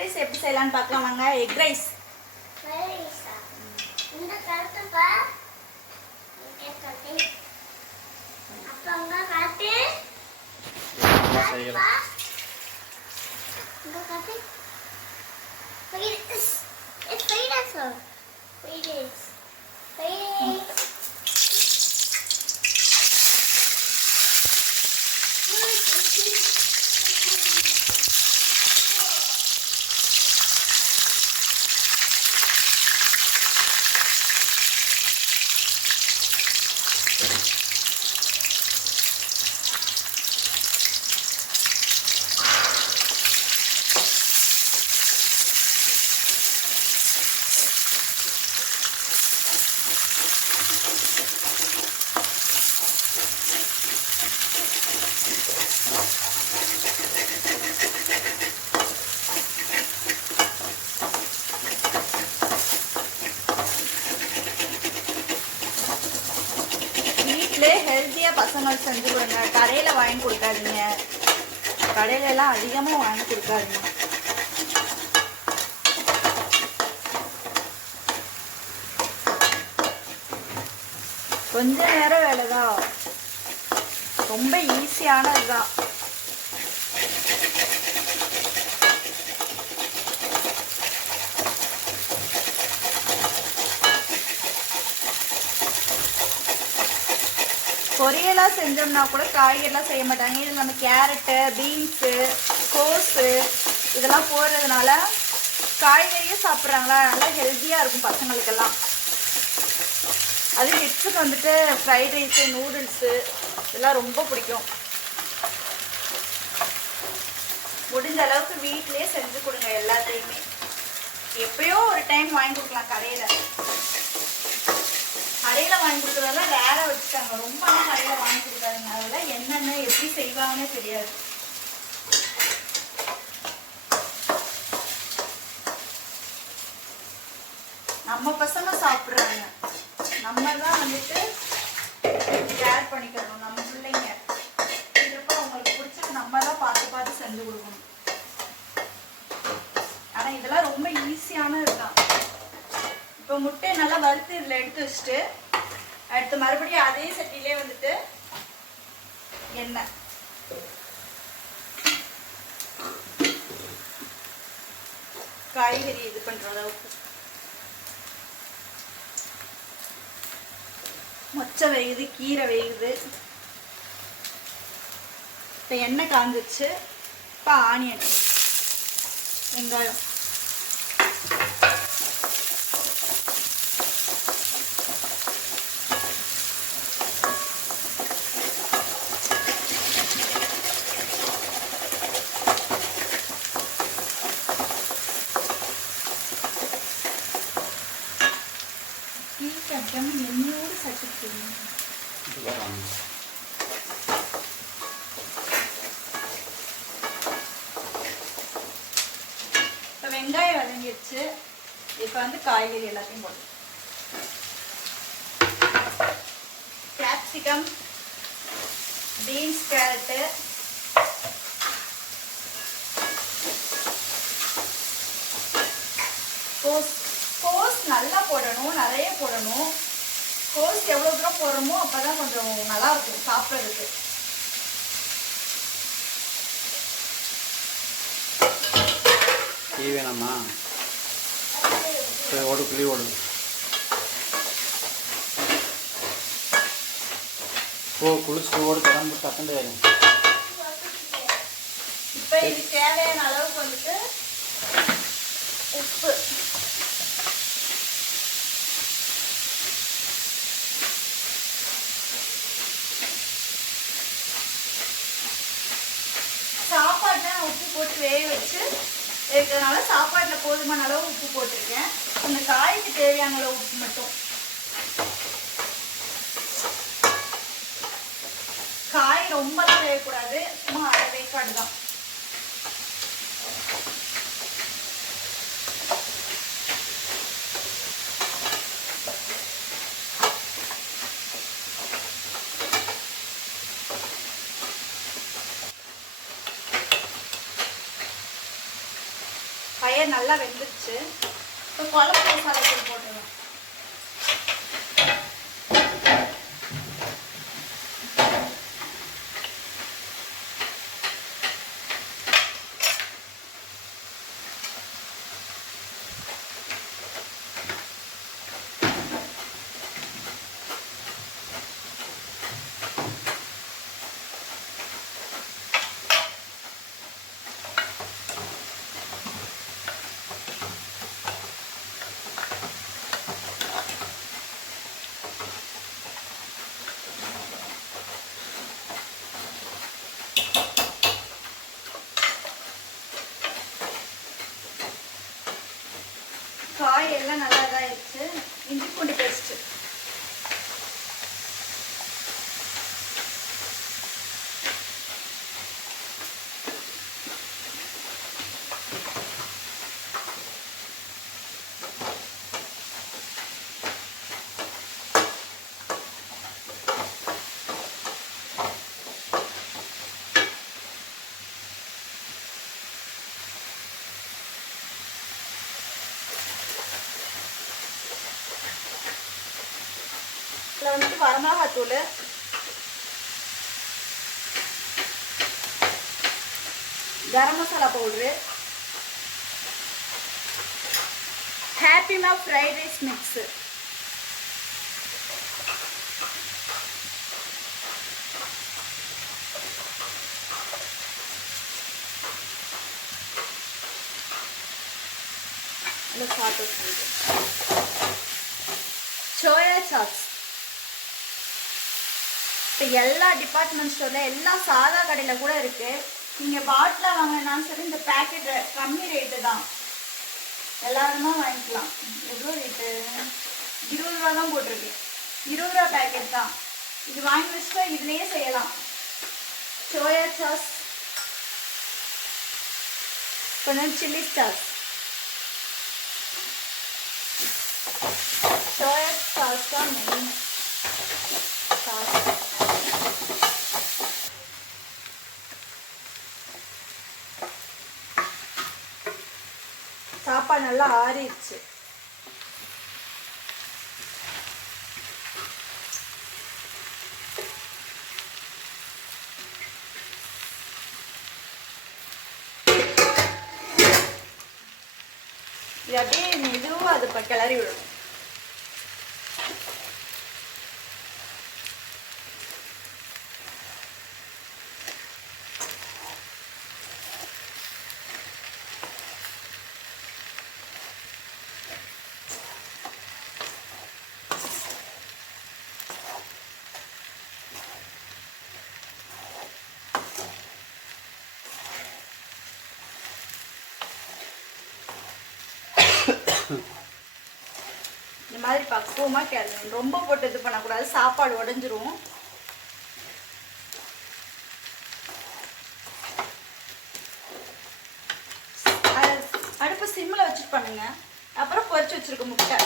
Rice எப்படி செய்யலாம்னு பார்க்கலாம் வாங்க. Egg rice. இந்த கருத்துப்பா அப்பங்க காட்டு செய்யலாம். இந்த காட்டு it's fried also. Fried. ஹெல்த்தியாக பசங்களுக்கு செஞ்சு கொடுங்க. கடையில் வாங்கி கொடுக்காதீங்க. கடையிலலாம் அதிகமாக வாங்கி கொடுக்காதீங்க. கொஞ்ச நேரம் வேலை தான், ரொம்ப ஈஸியானது தான். பொரியலாக செஞ்சோம்னா கூட காய்கறிலாம் செய்ய மாட்டாங்க. இதில் நம்ம கேரட்டு, பீன்ஸு, கோஸு இதெல்லாம் போடுறதுனால காய்கறியும் சாப்பிட்றாங்களா, நல்லா ஹெல்த்தியாக இருக்கும் பசங்களுக்கெல்லாம். அது கிட்ஸுக்கு வந்துட்டு ஃப்ரைட் ரைஸு, நூடுல்ஸு இதெல்லாம் ரொம்ப பிடிக்கும். முடிஞ்ச அளவுக்கு வீட்டிலே செஞ்சு கொடுங்க எல்லாத்தையுமே. எப்பயோ ஒரு டைம் வாங்கி கொடுக்கலாம். கடையில் வாங்கி கொடுக்குறதெல்லாம் ரேராக வச்சுட்டாங்க. ரொம்ப கடையில் வாங்கி கொடுக்காதுங்க. அதெல்லாம் என்னென்ன எப்படி செய்வாங்கன்னே தெரியாது. நம்ம பசங்க சாப்பிட்றாங்க, நம்ம தான் வந்துட்டு கேர் பண்ணிக்கணும். நம்ம பிள்ளைங்க இருப்ப அவங்களுக்கு பிடிச்சது நம்ம தான் பார்த்து செஞ்சு கொடுக்கணும். ஆனால் இதெல்லாம் ரொம்ப ஈஸியானது தான். இப்போ முட்டையை நல்லா வறுத்து இதில் எடுத்து வச்சுட்டு அடுத்து மறுபடியும் அதே சட்டியிலே வந்துட்டு எண்ணெய், காய்கறி இது பண்ணுற அளவுக்கு மொச்சை வேகுது, கீரை வேகுது. இப்போ எண்ணெய் காஞ்சிச்சு. இப்போ ஆனியன், வெங்காயம், எண்ணெயோடு சட்டிக்கணும். இப்போ வெங்காயம் வதங்கிடுச்சு. இப்போ வந்து காய்கறி எல்லாத்தையும் போட்டு கேப்சிகம், பீன்ஸ், கேரட்டு, கோஸ் நல்லா போடணும், நிறைய போடணும். கோஸ் எவ்வளோ தூரம் போடுறோமோ அப்போதான் கொஞ்சம் நல்லா இருக்கும் சாப்பிட்றதுக்கு. வேணாமா ஓடு புளி ஓடு. ஓ குளிச்சுட்டு ஓடு கிளம்பு டக்குண்டு வேணும். இப்போ இது தேவையான அளவுக்கு வந்துட்டு உப்பு, சாப்பாட்டை உப்பு போட்டு வேக வச்சு இருக்கிறதுனால சாப்பாட்டில் போதுமான அளவு உப்பு போட்டிருக்கேன். அந்த காய்க்கு தேவையான அளவு உப்பு மட்டும். காய் ரொம்பலாம் வேகக்கூடாது, சும்மா அரை வேக்காடு தான். பயிர் நல்லா வெந்துருச்சு. இப்போ குழம்பு மசாலாத்தூள் போட்டுருவேன். காய் எல்லாம் நல்லா இதாகிடுச்சு. இஞ்சி பூண்டு பேஸ்ட்டு இதில் வந்துட்டு வரமிளகாத்தூள், கரம் மசாலா பவுட்ரு, ஹாப்பிமா fried rice mix, soya sauce. இப்போ எல்லா டிபார்ட்மெண்ட் ஸ்டோரில் எல்லா சாதா கடையில் கூட இருக்குது. நீங்கள் பாட்டில் வாங்கினாலும் சரி இந்த பேக்கெட் கம்மி ரேட்டு தான், எல்லாருமே வாங்கிக்கலாம். எவ்வளோ ரேட்டு? 20 ரூபா தான் போட்டிருக்கு. 20 ரூபா பேக்கெட் தான். இது வாங்கி வச்சுட்டா இதுலேயே செய்யலாம். சோயா சாஸ், கொஞ்சம் சில்லி சாஸ். சோயா சாஸ் தான் மெயின் சாஸ். சாப்பாடு நல்லா ஆறிடுச்சு. இது அப்படியே மெதுவாக அது கிளறி விடணும். இந்த மாதிரி பக்குவமாக கிளறணும். ரொம்ப போட்டு இது பண்ணக்கூடாது, சாப்பாடு உடஞ்சிரும். அடுப்பு சிம்மில் வச்சுட்டு பண்ணுங்க. அப்புறம் பொரிச்சு வச்சிருக்க முட்டை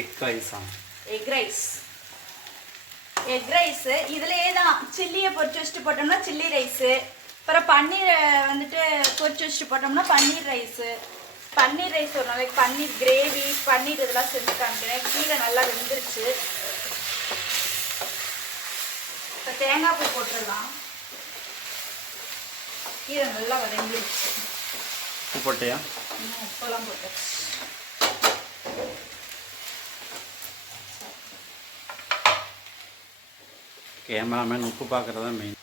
எக் ரைஸா? Egg rice. எக் ரைஸு இதுலேயே தான். சில்லியை பொரிச்சு வச்சுட்டு போட்டோம்னா சில்லி ரைஸு. அப்புறம் பன்னீர் வந்துட்டு பொரிச்சு வச்சுட்டு போட்டோம்னா பன்னீர் ரைஸு. பன்னீர் ரைஸ் ஒரு நாளைக்கு பன்னீர் கிரேவி, பன்னீர் இதெல்லாம் செஞ்சு காமிக்கிறேன். கீரை நல்லா வெந்துருச்சு. இப்போ தேங்காய் பூ போட்டுடலாம். கீரை நல்லா வதங்கிடுச்சு. உப்பு போட்டியா? உப்பெல்லாம் போட்டாச்சு. கேமராமேன் உப்பு பார்க்குறது தான் மெயின்.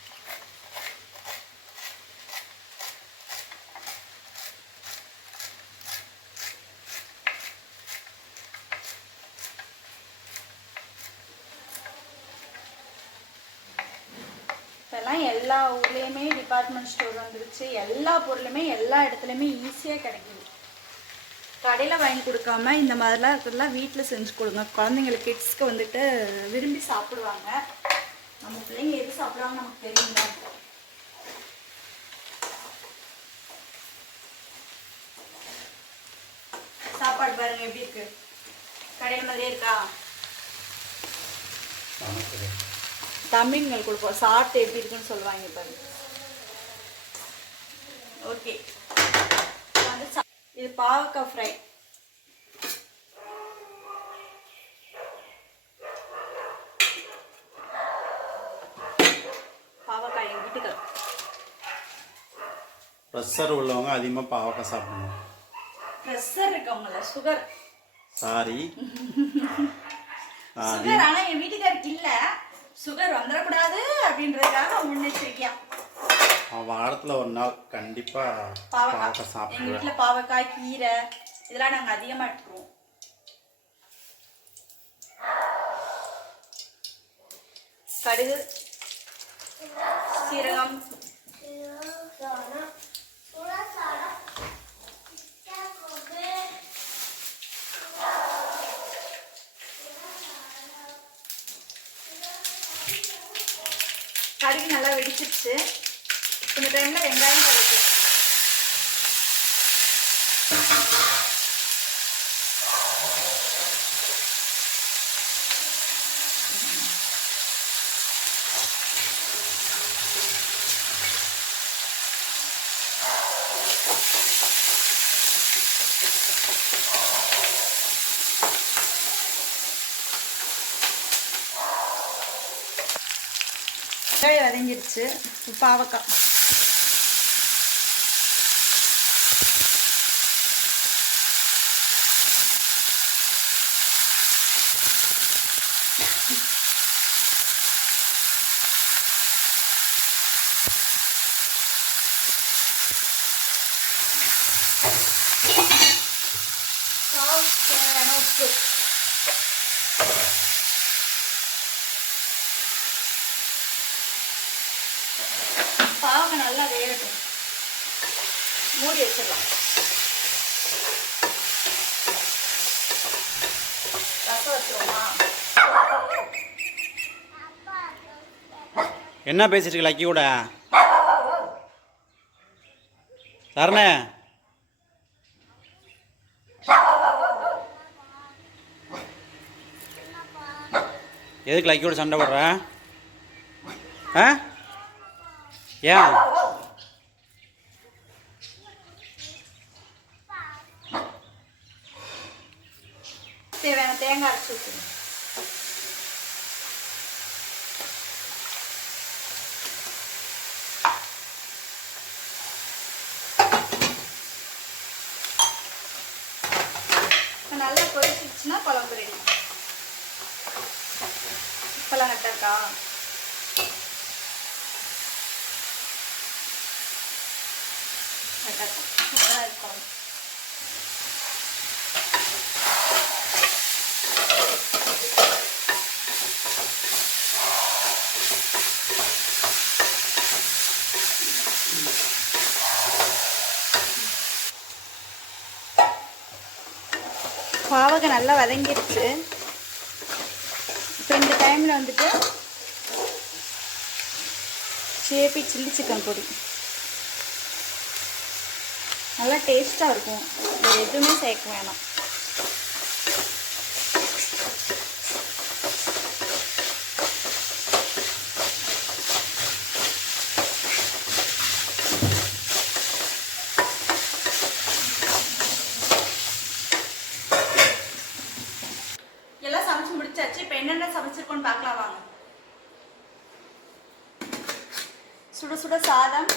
இப்போல்லாம் எல்லா ஊர்லேயுமே டிபார்ட்மெண்ட் ஸ்டோர் வந்துருச்சு. எல்லா பொருளுமே எல்லா இடத்துலையுமே ஈஸியாக கிடைக்குது. கடையில் வாங்கி கொடுக்காம இந்த மாதிரிலாம் இருக்கிறதுலாம் வீட்டில் செஞ்சு கொடுங்க. குழந்தைங்களுக்கு கிட்ஸ்க்கு வந்துட்டு விரும்பி சாப்பிடுவாங்க. நம்ம பிள்ளைங்க எது சாப்பிடுவாங்க நமக்கு தெரியுங்க. சாப்பாடு சாப்பாடு பாருங்க எப்படி இருக்கு, கடையில் மாதிரியே இருக்கா? தம்பிங்களுக்கு கொடுப்போம், சாப்பிட்டு எப்படி இருக்குன்னு சொல்லுவாங்க பாருங்க. ஓகே, இது பாவக்காய் ஃப்ரை. பாவக்காய் எங்கள் வீட்டுக்கு ப்ரெஷர் உள்ளவங்க அதிகமாக பாவக்காய் சாப்பிடணும். ப்ரெஷர் இருக்கவங்கள சுகர் சாரி சுகர், ஆனால் என் வீட்டுக்காருக்கு இல்லை, சுகர் வந்துடக்கூடாது அப்படின்றதுக்காக முன்னெச்சரிக்கையா வாரத்தில் ஒரு நாள் கண்டிப்பாக பாவக்காய் சாப்பிடுவேன். எங்கள் வீட்டில் பாவக்காய், கீரை இதெல்லாம் நாங்கள் அதிகமாக எடுத்துக்குவோம். கடுகு, சீரகம், கடுகு நல்லா வெடிச்சிருச்சு. இந்த டைம்ல வெங்காயம் கலக்கு. வெங்காயம் வதங்கிருச்சு. பாவக்காய் உப்பு, பாவக்காய் நல்லா வேகட்டும், மூடி வச்சிடலாம். ரசம் வச்சிருவோமா? என்ன பேசிட்டு இருக்க லக்கி கூட? சரணே, எதுக்கு லக்கியோட சண்டை போடுற? ஆ ஏன்? தேவையான தேங்காய் அரைச்சி ஊற்றுங்க. நல்லா கொதிச்சிருச்சுன்னா குழம்பு ரெடி. இப்பெல்லாம் கரெக்டாக இருக்கா? கரெக்டாக இருக்கும். பாவக்காய் நல்லா வதங்கிருச்சு. இப்போ இந்த டைமில் வந்துட்டு சேப்பி சில்லி சிக்கன் பொடி நல்லா டேஸ்ட்டாக இருக்கும். வேறு எதுவுமே சேர்க்க வேணாம். எல்லாம் சமைச்சு முடிச்சாச்சு. இப்போ என்னென்ன சமைச்சிருக்கோன்னு பார்க்கலாம் வாங்க. சுட சுட சாதம்,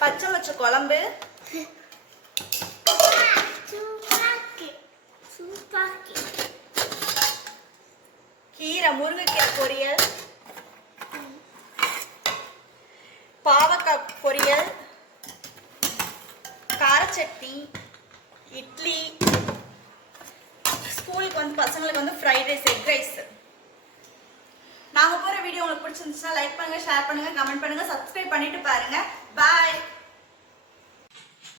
பச்சை வச்ச குழம்பு, கீரை, முருங்கைக்கீரை பொரியல், பாவக்காய் பொரியல், காரச்சட்னி, இட்லி, ஸ்கூலுக்கு வந்து பசங்களுக்கு வந்து ஃப்ரைட் ரைஸ், எக் ரைஸ். நாங்கள் போகிற வீடியோ உங்களுக்கு பிடிச்சிருந்துச்சுன்னா லைக் பண்ணுங்கள், ஷேர் பண்ணுங்கள், கமெண்ட் பண்ணுங்கள், சப்ஸ்கிரைப் பண்ணிட்டு பாருங்கள். பாய்.